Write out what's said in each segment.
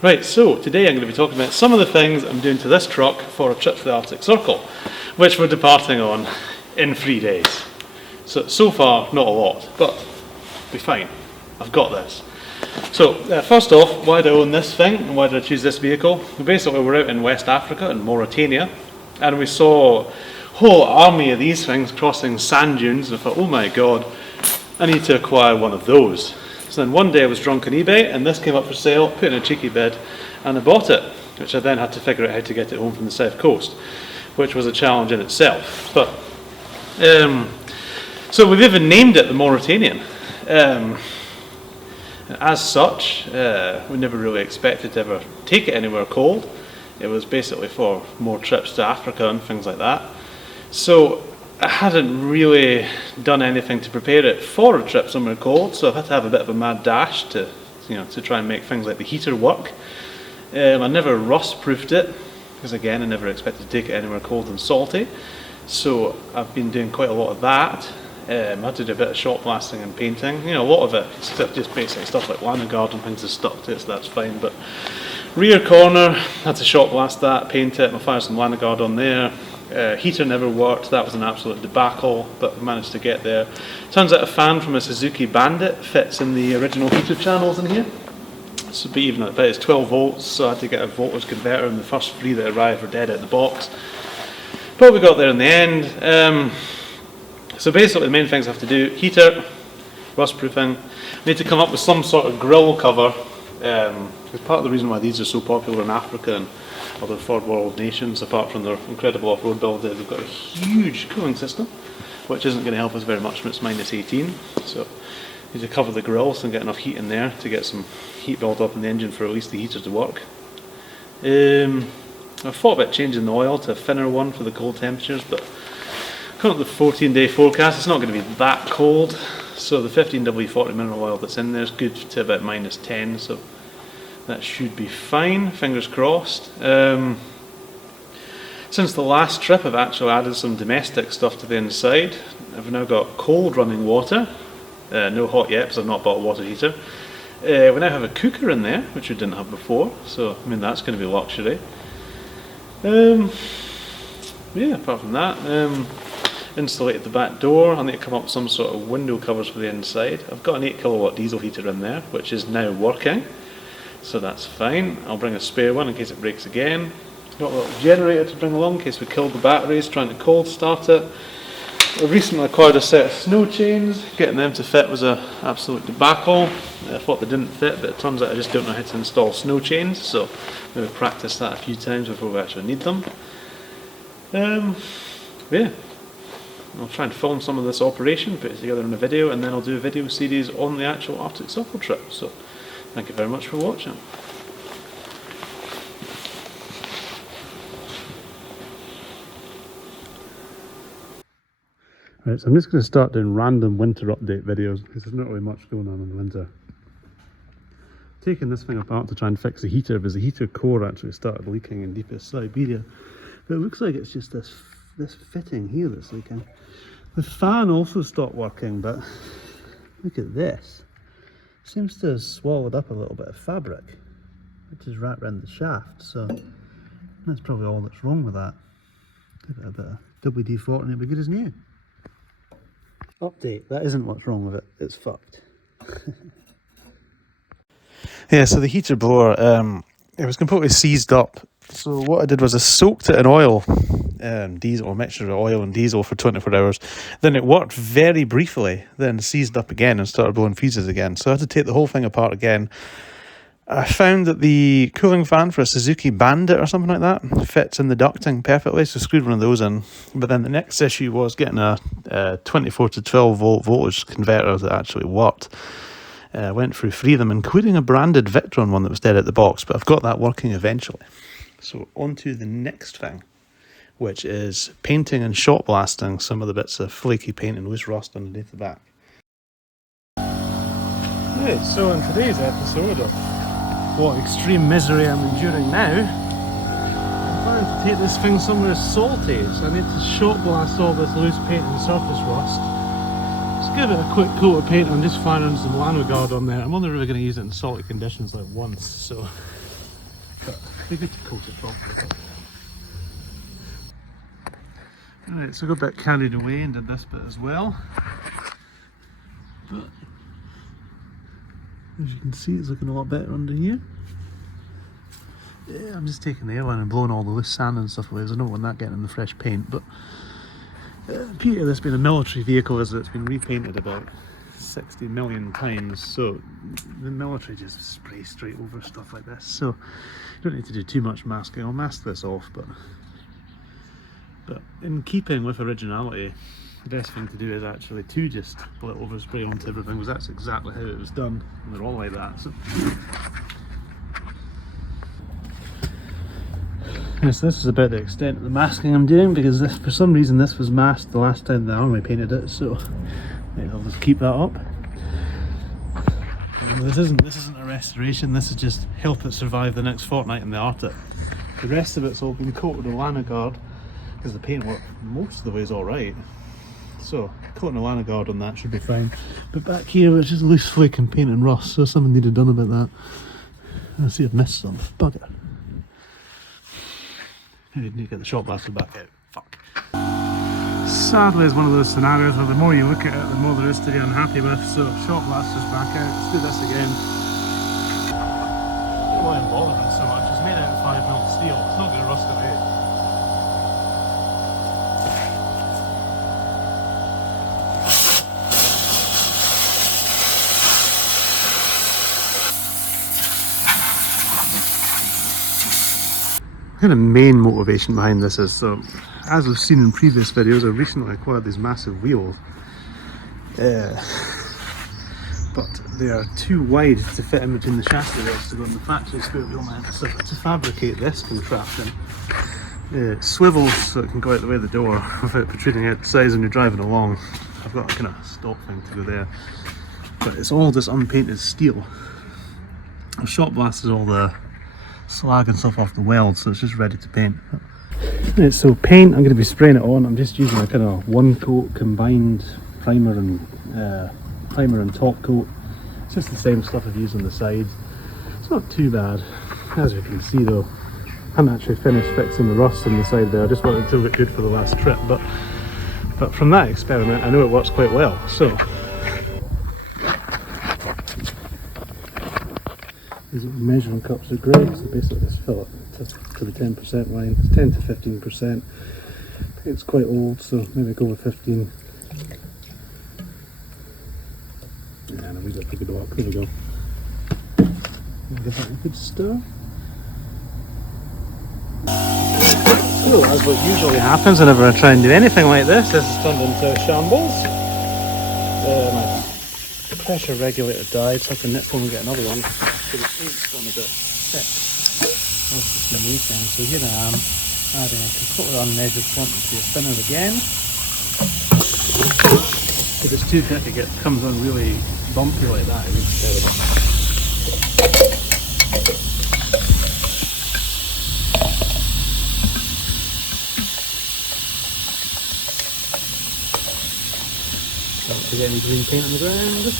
Right, so today I'm going to be talking about some of the things I'm doing to this truck for a trip to the Arctic Circle, which we're departing on in 3 days. So far, not a lot, but be fine. I've got this. So, first off, why do I own this thing and why did I choose this vehicle? Basically, we're out in West Africa, in Mauritania, and we saw a whole army of these things crossing sand dunes, and I thought, oh my god, I need to acquire one of those. So then one day I was drunk on eBay and this came up for sale, put in a cheeky bid, and I bought it, which I then had to figure out how to get it home from the south coast, which was a challenge in itself. But so we've even named it the Mauritanian. As such, we never really expected to ever take it anywhere cold. It was basically for more trips to Africa and things like that. So I hadn't really done anything to prepare it for a trip somewhere cold, so I've had to have a bit of a mad dash to try and make things like the heater work. I never rust-proofed it, because again, I never expected to take it anywhere cold and salty. So I've been doing quite a lot of that. I had to do a bit of shot blasting and painting. A lot of it is just basic stuff like liner guard and things is stuck to it, so that's fine. But rear corner, had to shot blast that, paint it, and fire some liner guard on there. Heater never worked, that was an absolute debacle, but we managed to get there. Turns out a fan from a Suzuki Bandit fits in the original heater channels in here. So be even at about it's 12 volts, so I had to get a voltage converter, and the first 3 that arrived were dead out of the box. But we got there in the end. So basically the main things I have to do, heater, rust proofing. I need to come up with some sort of grill cover, because part of the reason why these are so popular in Africa and other third world nations, apart from their incredible off-road build, they've got a huge cooling system, which isn't going to help us very much when it's minus 18. So you need to cover the grills and get enough heat in there to get some heat built up in the engine for at least the heater to work. I thought about changing the oil to a thinner one for the cold temperatures, but according to the 14-day forecast, it's not going to be that cold. So the 15W40 mineral oil that's in there is good to about minus 10, so that should be fine, fingers crossed. Since the last trip I've actually added some domestic stuff to the inside. I've now got cold running water, no hot yet because I've not bought a water heater. We now have a cooker in there, which we didn't have before, so I mean that's going to be luxury. Yeah, apart from that, insulated the back door. I need to come up with some sort of window covers for the inside. I've got an 8 kilowatt diesel heater in there, which is now working. So that's fine. I'll bring a spare one in case it breaks again. Got a little generator to bring along in case we killed the batteries trying to cold start it. I recently acquired a set of snow chains. Getting them to fit was an absolute debacle. I thought they didn't fit, but it turns out I just don't know how to install snow chains, so maybe practice that a few times before we actually need them. Yeah, I'll try and film some of this operation, put it together in a video, and then I'll do a video series on the actual Arctic Circle trip. So thank you very much for watching. Right, so I'm just going to start doing random winter update videos because there's not really much going on in the winter. Taking this thing apart to try and fix the heater because the heater core actually started leaking in deepest Siberia. But it looks like it's just this fitting here that's leaking. The fan also stopped working, but look at this. Seems to have swallowed up a little bit of fabric, which is wrapped around the shaft, so that's probably all that's wrong with that. Give it a bit of WD-40 and it'll be good as new. Update, that isn't what's wrong with it, it's fucked. Yeah, so the heater blower, it was completely seized up. So what I did was I soaked it in oil, diesel, a mixture of oil and diesel for 24 hours. Then it worked very briefly, then seized up again and started blowing fuses again. So I had to take the whole thing apart again. I found that the cooling fan for a Suzuki Bandit or something like that fits in the ducting perfectly, so screwed one of those in. But then the next issue was getting a 24 to 12 volt voltage converter that actually worked. Went through 3 of them, including a branded Victron one that was dead at the box, but I've got that working eventually. So on to the next thing, which is painting and shot blasting some of the bits of flaky paint and loose rust underneath the back. Right, so in today's episode of what extreme misery I'm enduring now, I'm planning to take this thing somewhere salty, so I need to shot blast all this loose paint and surface rust. Just give it a quick coat of paint and just fire in some liner guard on there. I'm only really going to use it in salty conditions like once, so but it'd be good to coat it properly. Alright, so I got a bit carried away and did this bit as well. But as you can see, it's looking a lot better under here. Yeah, I'm just taking the airline and blowing all the loose sand and stuff away, because I don't want that getting in the fresh paint. But Peter, this being a military vehicle, is it's been repainted about 60 million times, so the military just spray straight over stuff like this. So you don't need to do too much masking. I'll mask this off, but in keeping with originality, the best thing to do is actually to just let overspray onto everything, because that's exactly how it was done, and they're all like that. So yes, this is about the extent of the masking I'm doing, because this, for some reason, this was masked the last time the army painted it, so maybe I'll just keep that up. And this isn't a restoration, this is just help it survive the next fortnight in the Arctic. The rest of it's all been coated with Lanagard, because the paintwork most of the way is alright. So coating a Lanagard on that should be fine. But back here it's just loose flake and paint and rust, so something needed done about that. I see I've missed some. Bugger. I need to get the shot blaster back out. Fuck. Sadly, it's one of those scenarios where the more you look at it, the more there is to be unhappy with. So shot blaster's back out. Let's do this again. I don't know why I'm bothering so much. It's made out of 5mm steel. It's not going to rust away. The kind of main motivation behind this is, so as we've seen in previous videos, I recently acquired these massive wheels, but they are too wide to fit in between the chassis rails to go in the factory spare wheel mount. So to fabricate this contraption, it swivels so it can go out the way of the door without protruding out the sides when you're driving along. I've got a kind of stop thing to go there, but it's all just unpainted steel. The shot blasted all the slag and stuff off the weld, so it's just ready to paint. Right, so paint, I'm going to be spraying it on. I'm just using a kind of one coat combined primer and top coat. It's just the same stuff I've used on the sides. It's not too bad. As you can see though, I haven't actually finished fixing the rust on the side there. I just wanted it to look good for the last trip, but from that experiment I know it works quite well. So these measuring cups are great, so basically just fill it to the 10% line. It's 10 to 15%. I think it's quite old, so maybe go with 15. And a wee bit bigger block. There we go. Give that a good stir. So, as what usually happens whenever I try and do anything like this has turned into a shambles. My pressure regulator died, so I have to nip home and get another one. So the paint's gone a bit thick. That's just the main thing. So here I am, adding a completely unmeasured quantity of thinner again. If it's too thick, it comes on really bumpy like that. It looks terrible. Don't forget any green paint on the ground.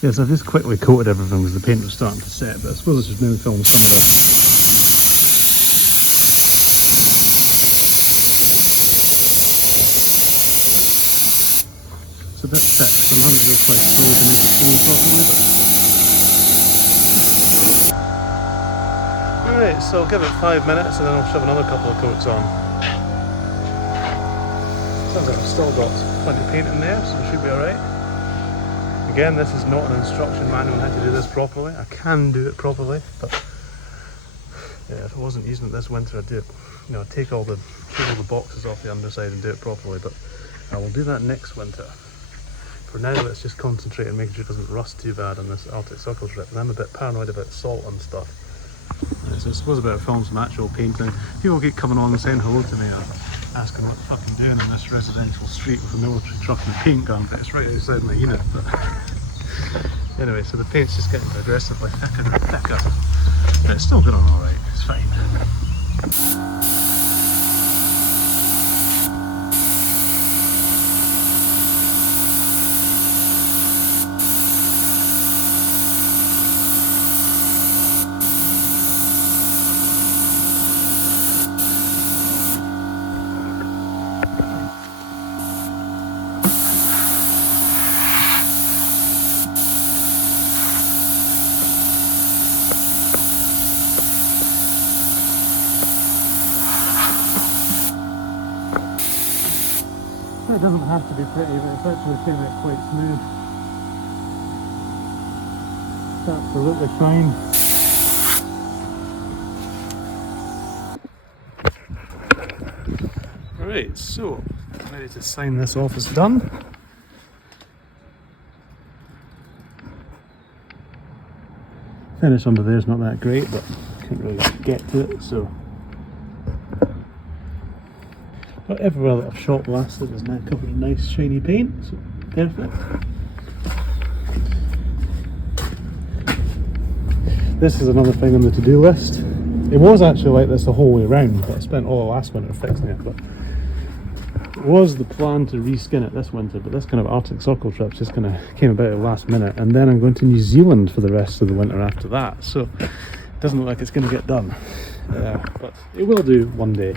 Yes, I've just quickly coated everything because the paint was starting to set, but I suppose I should now film some of this. It's a bit thick, so I'm having to go quite slow to make it clean properly. Alright, so I'll give it 5 minutes and then I'll shove another couple of coats on. Sounds like I've still got plenty of paint in there, so it should be alright. Again, this is not an instruction manual on how to do this properly. I can do it properly, but yeah, if I wasn't using it this winter, I'd do it, I'd take all the boxes off the underside and do it properly, but I will do that next winter. For now, let's just concentrate on making sure it doesn't rust too bad on this Arctic Circle trip, and I'm a bit paranoid about salt and stuff. So I suppose I better film some actual painting. People keep coming on and saying hello to me, asking what the fuck I'm doing in this residential street with a military truck and a paint gun, but it's right outside my unit. But anyway, so the paint's just getting progressively thicker and thicker, but it's still going on alright, it's fine. It doesn't have to be pretty, but it's actually came out quite smooth. It's absolutely fine. Right, so I'm ready to sign this off as done. Finish under there is not that great, but can't really get to it, so. But everywhere that I've shot blasted is now covered in nice shiny paint, so perfect. This is another thing on the to-do list. It was actually like this the whole way around, but I spent all the last winter fixing it. But it was the plan to reskin it this winter, but this kind of Arctic Circle trip just kind of came about at the last minute, and then I'm going to New Zealand for the rest of the winter after that, so it doesn't look like it's going to get done. But it will do one day.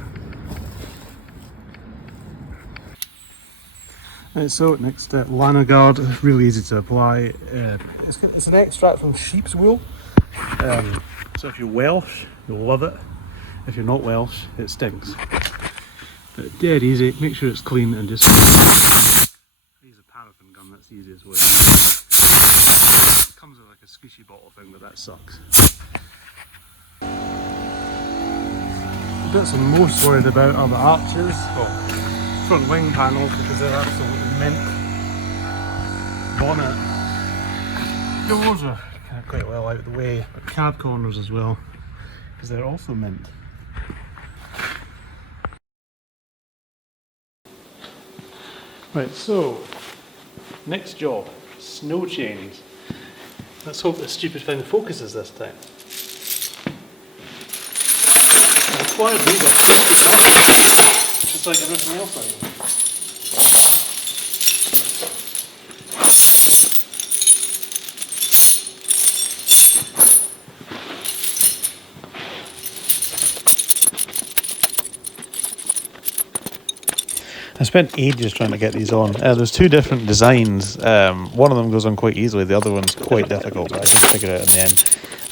Right, so next Lanagard, really easy to apply. It's an extract from sheep's wool. So if you're Welsh, you'll love it. If you're not Welsh, it stinks. But dead easy, make sure it's clean and just use a paraffin gun, that's the easiest way. It comes with like a squishy bottle thing, but that sucks. The bits I'm most worried about are the arches, well, front wing panels, because they're absolutely mint. Bonnet. Doors are kind of quite well out of the way, but cab corners as well, because they're also mint. Right, so next job, snow chains. Let's hope the stupid thing focuses this time. I acquired these off Facebook, just like everything else I do. I spent ages trying to get these on. There's two different designs. One of them goes on quite easily, the other one's quite difficult, but I did figure it out in the end.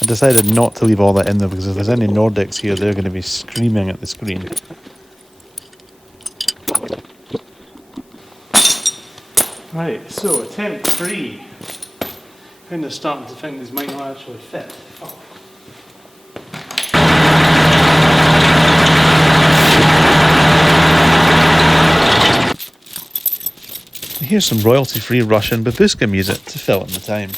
I decided not to leave all that in there because if there's any Nordics here, they're going to be screaming at the screen. Right, so attempt 3. Kind of starting to think these might not actually fit. Oh. Here's some royalty-free Russian babushka music to fill in the time.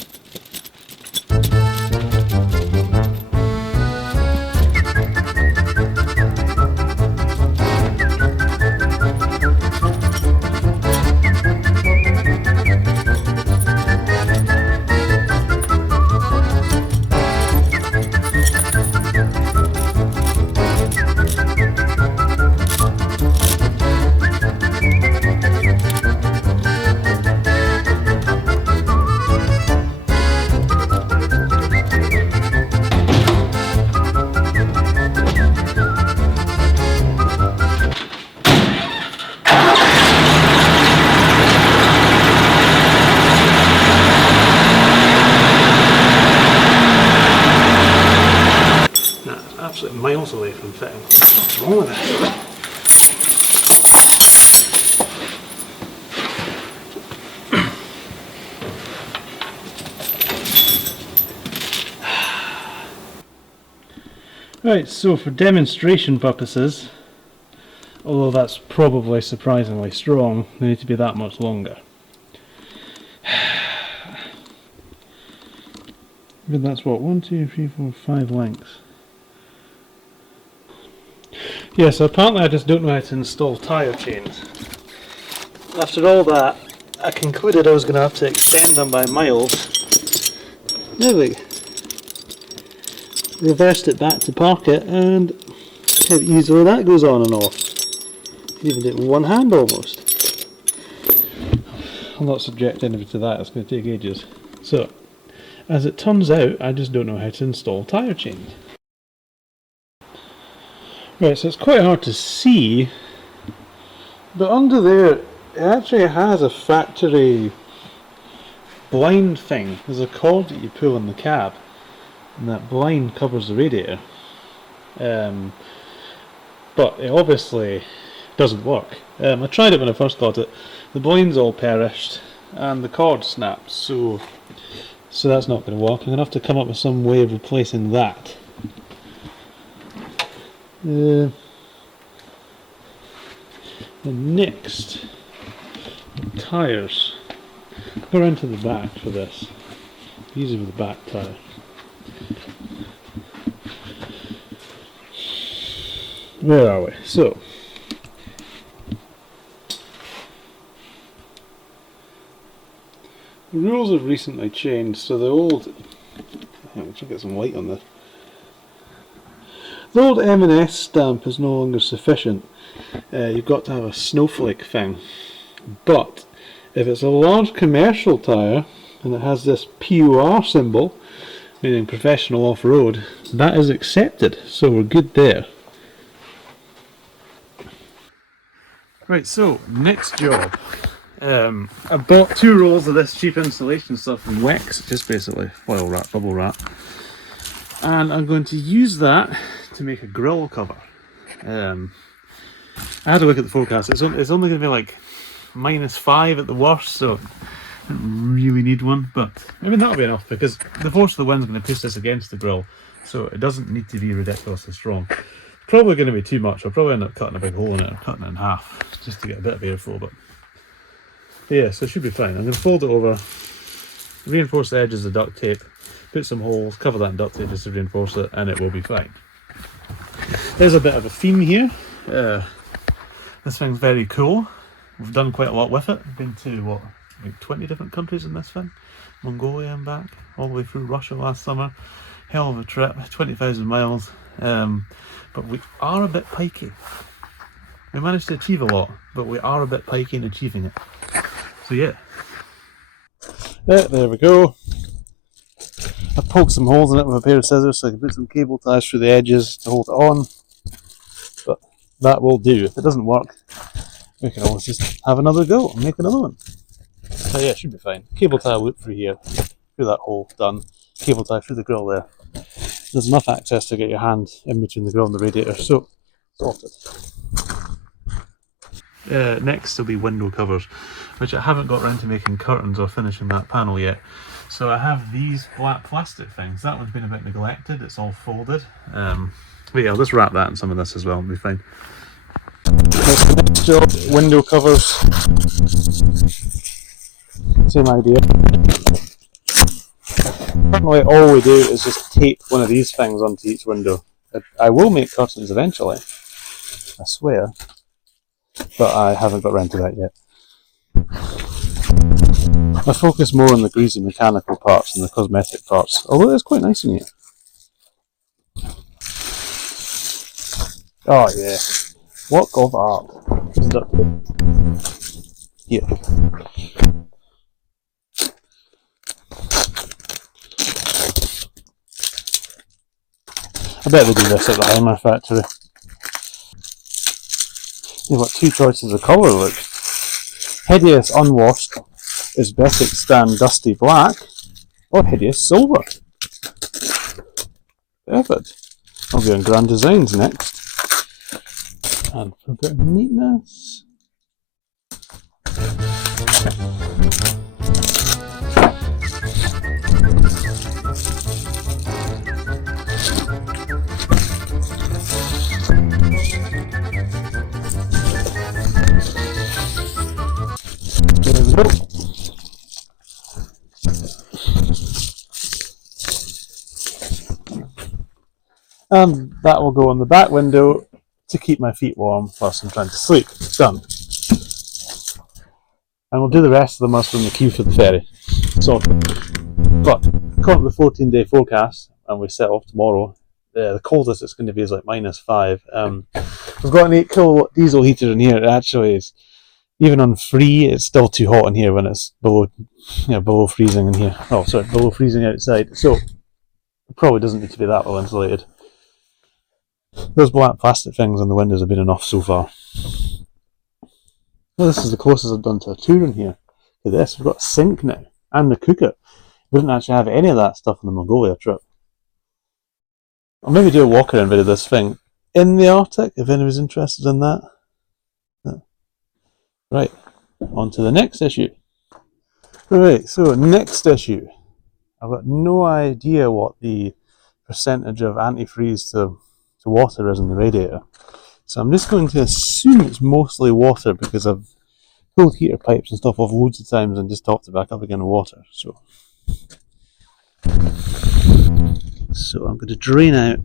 Absolutely miles away from fitting. What's wrong with it? Right, so for demonstration purposes, although that's probably surprisingly strong, they need to be that much longer. But that's what, 1, 2, 3, 4, 5 lengths. Yeah, so apparently I just don't know how to install tyre chains. After all that, I concluded I was going to have to extend them by miles. There we go. Reversed it back to park it, and how easily that goes on and off. You can even do it with one hand almost. I'll not subject anybody to that, it's going to take ages. So, as it turns out, I just don't know how to install tyre chains. Right, so it's quite hard to see, but under there it actually has a factory blind thing. There's a cord that you pull in the cab, and that blind covers the radiator. But it obviously doesn't work. I tried it when I first got it. The blinds all perished and the cord snapped, so that's not going to work. I'm going to have to come up with some way of replacing that. And next, tyres. Go around to the back for this. Easy with the back tyre. Where are we? So, the rules have recently changed, so the old... I'll try to get some light on this. The old M&S stamp is no longer sufficient. You've got to have a snowflake thing. But, if it's a large commercial tyre, and it has this PUR symbol, meaning professional off-road, that is accepted, so we're good there. Right, so next job. I bought 2 rolls of this cheap insulation stuff from Wex, just basically foil wrap, bubble wrap, and I'm going to use that to make a grill cover. I had to look at the forecast. It's only going to be like -5 at the worst, so I don't really need one, but I mean that'll be enough because the force of the wind's going to push this against the grill, so it doesn't need to be ridiculously strong. Probably going to be too much. I'll probably end up cutting a big hole in it or cutting it in half just to get a bit of airflow, but yeah, so it should be fine. I'm going to fold it over, reinforce the edges of duct tape, put some holes, cover that in duct tape just to reinforce it, and it will be fine. There's a bit of a theme here. This thing's very cool. We've done quite a lot with it. I've been to, what, like 20 different countries in this thing. Mongolia and back, all the way through Russia last summer. Hell of a trip, 20,000 miles. But we are a bit pikey. We managed to achieve a lot, but we are a bit pikey in achieving it. So yeah. There we go. I poked some holes in it with a pair of scissors so I can put some cable ties through the edges to hold it on. But that will do. If it doesn't work, we can always just have another go and make another one. So yeah, it should be fine. Cable tie loop through here, through that hole, done. Cable tie through the grill there. There's enough access to get your hand in between the grill and the radiator, so sorted. Next will be window covers, which I haven't got around to making curtains or finishing that panel yet. So I have these black plastic things. That one's been a bit neglected, it's all folded. But yeah, I'll just wrap that in some of this as well, it'll be fine. That's the next job, window covers. Same idea. Normally all we do is just tape one of these things onto each window. I will make curtains eventually, I swear, but I haven't got around to that yet. I focus more on the greasy mechanical parts than the cosmetic parts, although it's quite nice in here. Oh yeah, work of art. Here. I bet they do this at the Heimer factory. You've got 2 choices of colour, look. Hideous unwashed Uzbekistan dusty black, or hideous silver. Perfect. I'll be on Grand Designs next. And for a bit of neatness. There we go. And that will go on the back window to keep my feet warm whilst I'm trying to sleep. Done. And we'll do the rest of them whilst we're in the queue for the ferry. Sorted. But, according to the 14-day forecast, and we set off tomorrow, the coldest it's going to be is like -5. We've got an 8 kilowatt diesel heater in here. It actually is, even on free, it's still too hot in here when it's below freezing in here. Oh, sorry, below freezing outside. So, it probably doesn't need to be that well insulated. Those black plastic things on the windows have been enough so far. Well, this is the closest I've done to a tour in here. To this, we've got a sink now, and the cooker. We didn't actually have any of that stuff on the Mongolia trip. I'll maybe do a walk around video of this thing in the Arctic, if anyone's interested in that. Right, on to the next issue. Right, so next issue. I've got no idea what the percentage of antifreeze to water is in the radiator. So I'm just going to assume it's mostly water because I've pulled heater pipes and stuff off loads of times and just topped it back up again with water. So I'm going to drain out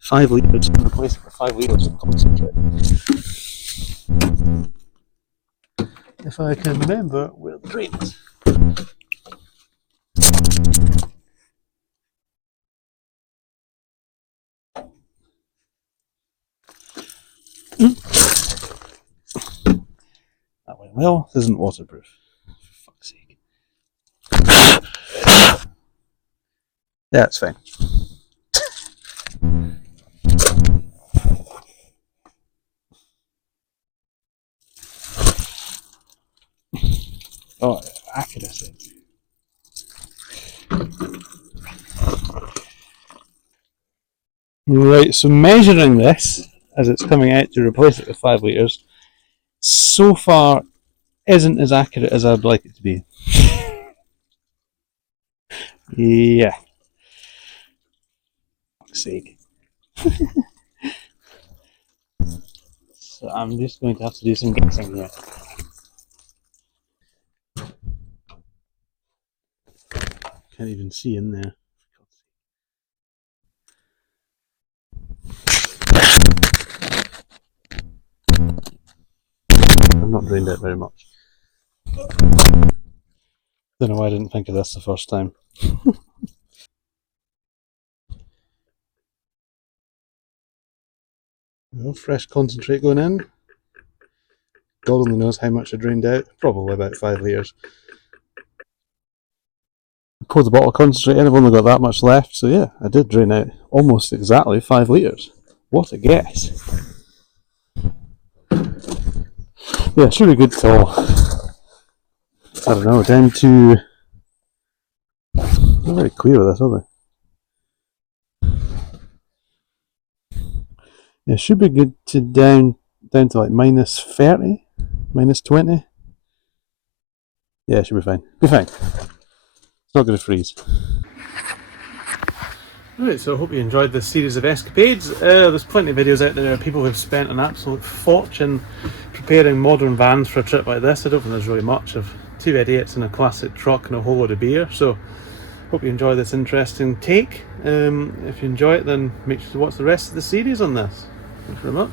5 litres and replace it with 5 litres of concentrate. If I can remember where the drain is. That went well. This isn't waterproof. For fuck's sake. Yeah, it's fine. Oh, accuracy. Right, so measuring this as it's coming out to replace it with 5 litres, so far isn't as accurate as I'd like it to be. Yeah. Fuck's sake. So I'm just going to have to do some guessing here. Can't even see in there. I've not drained it very much. Don't know why I didn't think of this the first time. Well, fresh concentrate going in. God only knows how much I drained out. Probably about 5 litres. I poured the bottle of concentrate in, I've only got that much left, so yeah, I did drain out almost exactly 5 litres. What a guess. Yeah, it should be good till, I don't know, down to... Not very clear with this, are they? Yeah, it should be good to down to like minus 30, minus 20. Yeah, it should be fine. Be fine. It's not going to freeze. Right, so I hope you enjoyed this series of escapades. There's plenty of videos out there of people who've spent an absolute fortune preparing modern vans for a trip like this. I don't think there's really much of 2 idiots in a classic truck and a whole load of beer. So hope you enjoy this interesting take. If you enjoy it, then make sure to watch the rest of the series on this. Thanks very much.